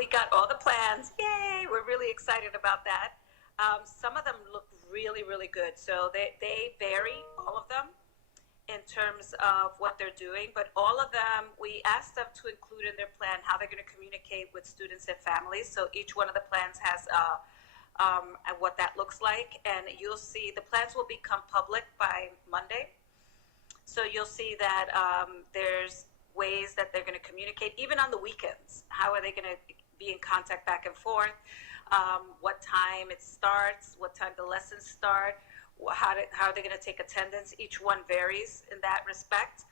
we got all the plans. Yay! We're really excited about that. Some of them look really, really good. So they vary, all of them, in terms of what they're doing. But all of them, we asked them to include in their plan how they're going to communicate with students and families. So each one of the plans has what that looks like. And you'll see the plans will become public by Monday. So you'll see that there's ways that they're going to communicate, even on the weekends. How are they going to be in contact back and forth? What time it starts? What time the lessons start? How are they going to take attendance? Each one varies in that respect.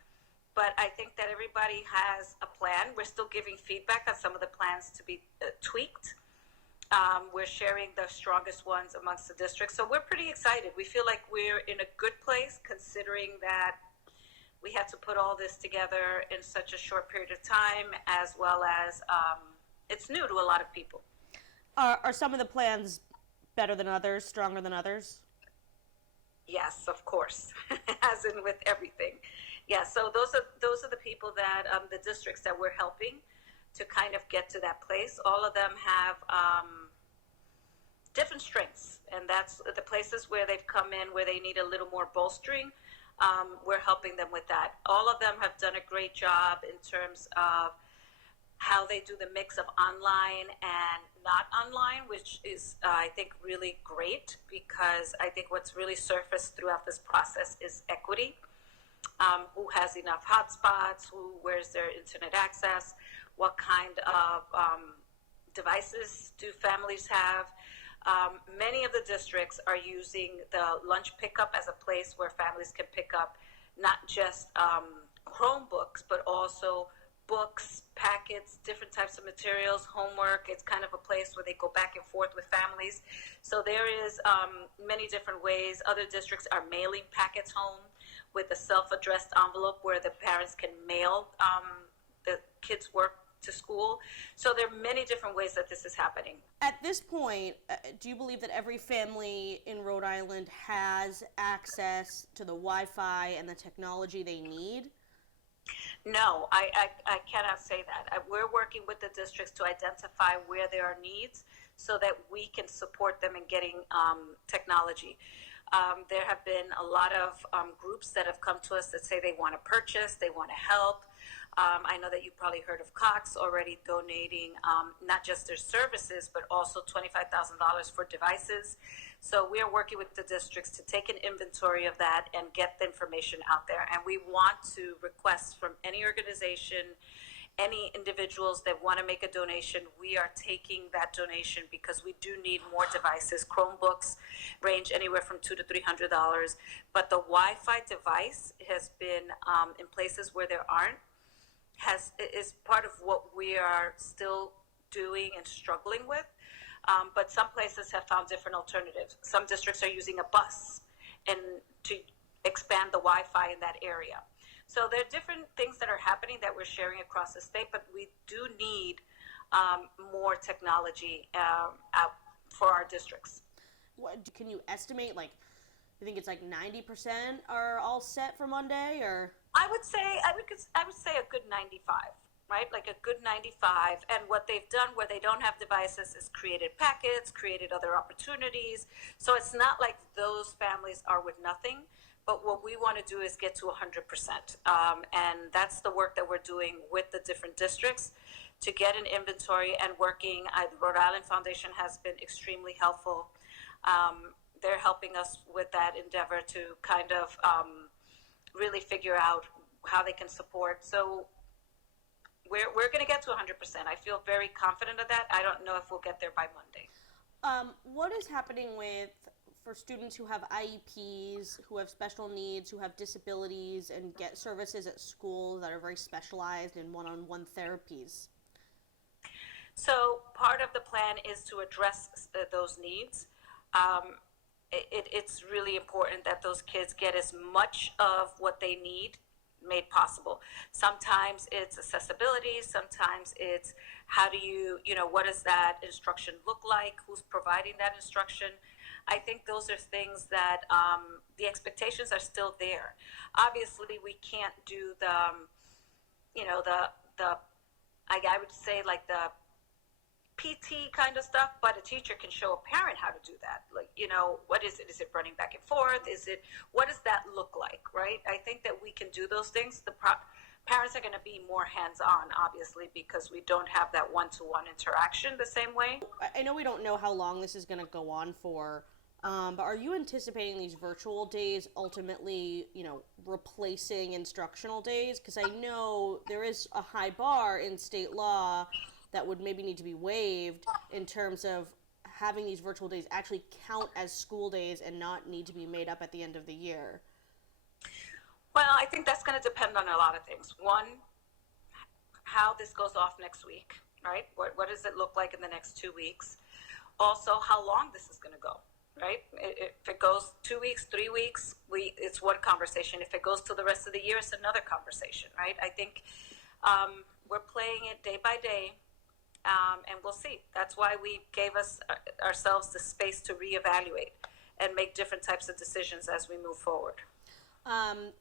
But I think that everybody has a plan. We're still giving feedback on some of the plans to be tweaked. We're sharing the strongest ones amongst the districts. So we're pretty excited. We feel like we're in a good place, considering that we had to put all this together in such a short period of time, as well as it's new to a lot of people. Are some of the plans better than others, stronger than others? Yes, of course, as in with everything. Yeah, so those are the people that the districts that we're helping to kind of get to that place. All of them have different strengths, and that's the places where they've come in where they need a little more bolstering. We're helping them with that. All of them have done a great job in terms of how they do the mix of online and not online, which is, I think, really great, because I think what's really surfaced throughout this process is equity. Who has enough hotspots, where's their internet access, what kind of devices do families have. Many of the districts are using the lunch pickup as a place where families can pick up not just Chromebooks, but also books, packets, different types of materials, homework. It's kind of a place where they go back and forth with families. So there is many different ways. Other districts are mailing packets home with a self-addressed envelope where the parents can mail the kids' work to school. So there are many different ways that this is happening. At this point, do you believe that every family in Rhode Island has access to the Wi-Fi and the technology they need? No, I cannot say that. We're working with the districts to identify where there are needs so that we can support them in getting technology. There have been a lot of groups that have come to us that say they want to purchase, they want to help. I know that you probably heard of Cox already donating not just their services, but also $25,000 for devices. So we are working with the districts to take an inventory of that and get the information out there. And we want to request from any organization, any individuals that want to make a donation. We are taking that donation because we do need more devices. Chromebooks range anywhere from $200 to $300, but the Wi-Fi device has been in places where there aren't, is part of what we are still doing and struggling with. But some places have found different alternatives. Some districts are using a bus and to expand the Wi-Fi in that area. So there are different things that are happening that we're sharing across the state, but we do need more technology out for our districts. Can you estimate, like, you think it's like 90% are all set for Monday, or? I would say a good 95, right? Like a good 95. And what they've done where they don't have devices is created packets, created other opportunities. So it's not like those families are with nothing. But what we want to do is get to 100%. And that's the work that we're doing with the different districts to get an inventory and working. The Rhode Island Foundation has been extremely helpful. They're helping us with that endeavor to kind of really figure out how they can support. So we're going to get to 100%. I feel very confident of that. I don't know if we'll get there by Monday. What is happening for students who have IEPs, who have special needs, who have disabilities, and get services at school that are very specialized in one-on-one therapies? So part of the plan is to address those needs. It's really important that those kids get as much of what they need made possible. Sometimes it's accessibility, sometimes it's how do you what does that instruction look like, who's providing that instruction. I think those are things that the expectations are still there. Obviously, we can't do I would say like the PT kind of stuff, but a teacher can show a parent how to do that. Like, what is it? Is it running back and forth? What does that look like, right? I think that we can do those things. Parents are going to be more hands-on, obviously, because we don't have that one-to-one interaction the same way. I know we don't know how long this is going to go on for, but are you anticipating these virtual days ultimately, replacing instructional days? Because I know there is a high bar in state law that would maybe need to be waived in terms of having these virtual days actually count as school days and not need to be made up at the end of the year. Well, I think that's going to depend on a lot of things. One, how this goes off next week, right? What does it look like in the next 2 weeks? Also, how long this is going to go, right? If it goes 2 weeks, 3 weeks, it's one conversation. If it goes to the rest of the year, it's another conversation, right? I think we're playing it day by day, and we'll see. That's why we gave ourselves the space to reevaluate and make different types of decisions as we move forward.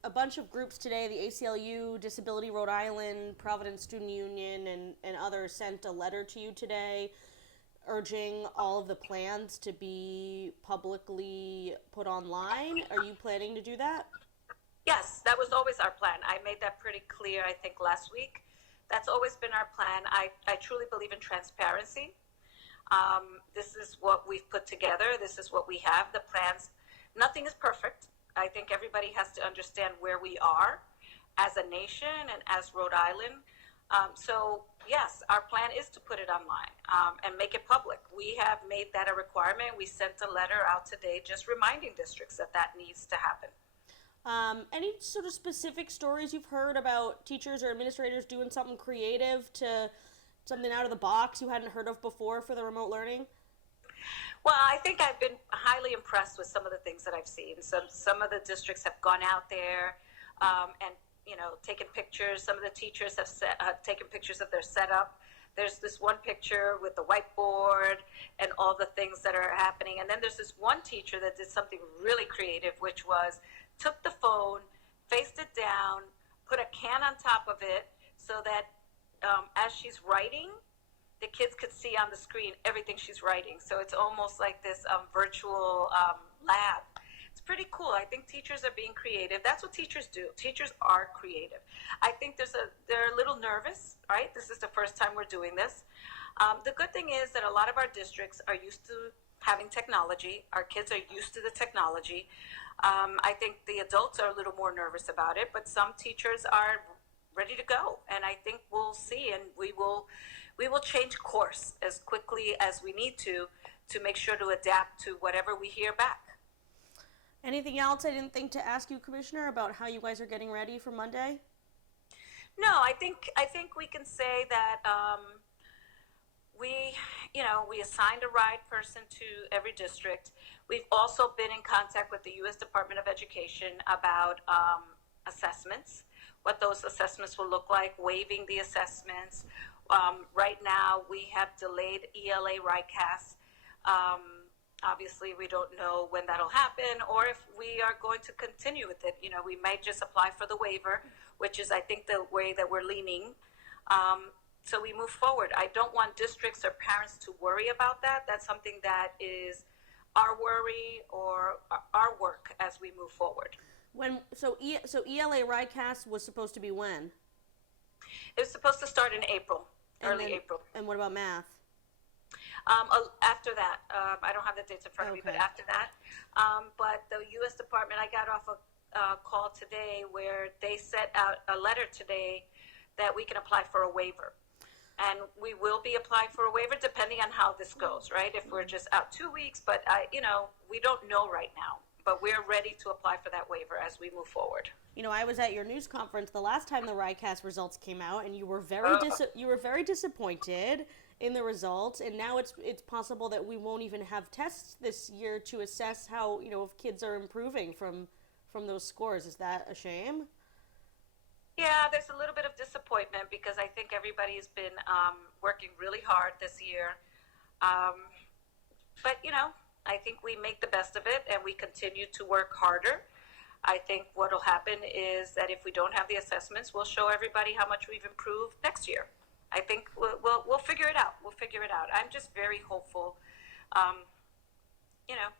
A bunch of groups today, the ACLU, Disability Rhode Island, Providence Student Union, and others sent a letter to you today urging all of the plans to be publicly put online. Are you planning to do that? Yes, that was always our plan. I made that pretty clear, I think, last week. That's always been our plan. I truly believe in transparency. This is what we've put together. This is what we have, the plans. Nothing is perfect. I think everybody has to understand where we are as a nation and as Rhode Island. So yes, our plan is to put it online and make it public. We have made that a requirement. We sent a letter out today just reminding districts that needs to happen. Any sort of specific stories you've heard about teachers or administrators doing something creative to something out of the box you hadn't heard of before for the remote learning? Well, I think I've been highly impressed with some of the things that I've seen. Some of the districts have gone out there and taken pictures. Some of the teachers have taken pictures of their setup. There's this one picture with the whiteboard and all the things that are happening. And then there's this one teacher that did something really creative, which was took the phone, faced it down, put a can on top of it so that as she's writing, the kids could see on the screen everything she's writing. So it's almost like this virtual lab. It's pretty cool. I think teachers are being creative. That's what teachers do. Teachers are creative. I think they're a little nervous, right? This is the first time we're doing this. The good thing is that a lot of our districts are used to having technology. Our kids are used to the technology. I think the adults are a little more nervous about it, but some teachers are ready to go. And I think we'll see, and we will change course as quickly as we need to make sure to adapt to whatever we hear back. Anything else I didn't think to ask you, Commissioner, about how you guys are getting ready for Monday? No, I think we can say that we assigned a ride person to every district. We've also been in contact with the U.S. Department of Education about assessments, what those assessments will look like, waiving the assessments. Right now, we have delayed ELA RICAS. Obviously, we don't know when that'll happen or if we are going to continue with it. We might just apply for the waiver, which is, I think, the way that we're leaning. So we move forward. I don't want districts or parents to worry about that. That's something that is our worry or our work as we move forward. So ELA RICAS was supposed to be when? It was supposed to start in April, early April. And what about math? After that, I don't have the dates in front of me, but after that. But the U.S. Department, I got off a call today where they sent out a letter today that we can apply for a waiver. And we will be applying for a waiver depending on how this goes, right? If we're just out 2 weeks, but we don't know right now. But we're ready to apply for that waiver as we move forward. I was at your news conference the last time the RICAS results came out, and you were very disappointed in the results. And now it's possible that we won't even have tests this year to assess how if kids are improving from those scores. Is that a shame? Yeah, there's a little bit of disappointment because I think everybody's been working really hard this year. But I think we make the best of it and we continue to work harder. I think what will happen is that if we don't have the assessments, we'll show everybody how much we've improved next year. I think we'll figure it out. We'll figure it out. I'm just very hopeful,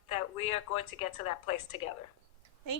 that we are going to get to that place together.